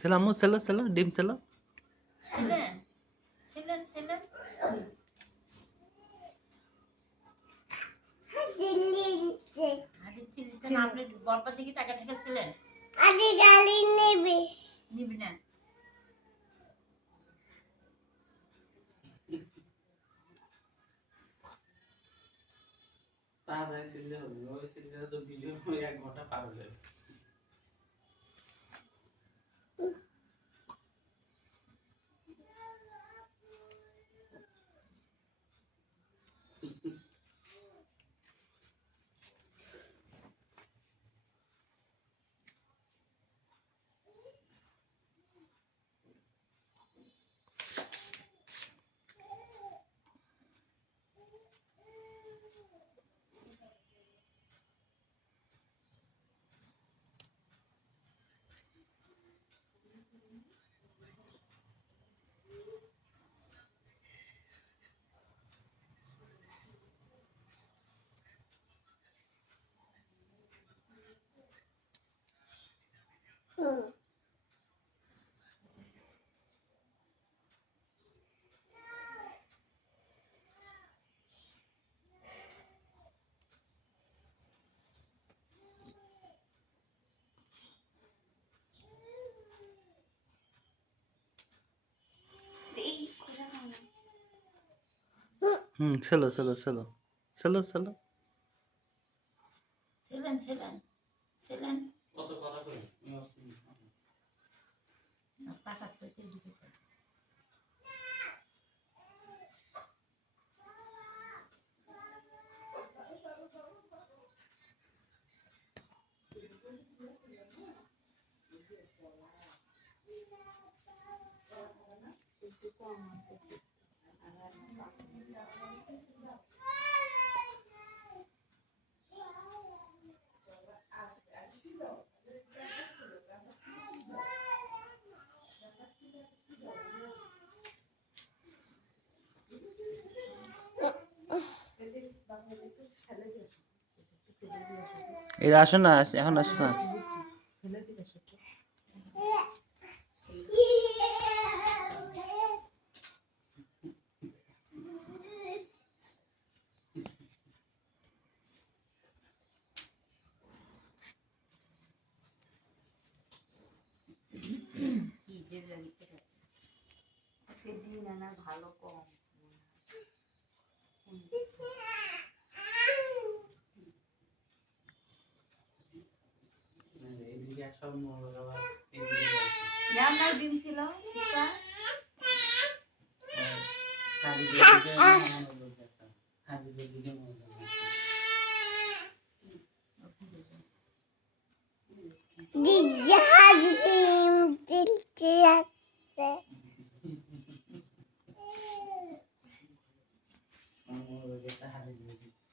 চলো আম্মু চলো চলো ডিম চলো ছিলেন ছিলেন ছিলেন আপনি বরপার দিকে টাকা থেকে ছিলেন নিবি না তাড়াতাড়ি সিললে হবে ওই সিললে তো ভিডিও 1 ঘন্টা পার হয়ে যাবে চলো চলো চলো চলো চলো ছিলেন ছিলেন ছিলেন কত কথা কই টাকা থেকে দিতে এই আসো না এখন আসো না কি যে লাগিতে সেদিন না ভালো কম এইদিকে একসব মোবাইল আবার এইদিকে ইয়ার ডিম ছিল ইসা কাজে দিকে মনোযোগ দিতে কাজে দিকে মনোযোগ দিতে মনোযোগ দিতে হারিয়ে দিতে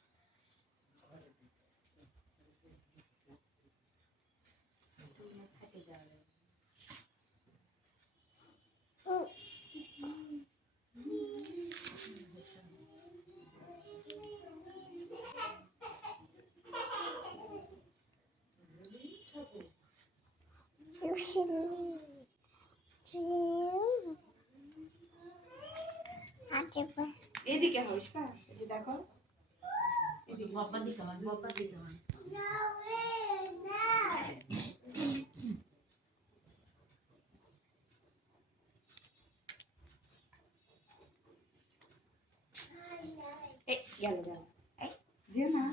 এদিকে হইস পা এই যে দেখো বরপার দিকে আমার বরপার দিকে আমার এই গেল গেল এই যে না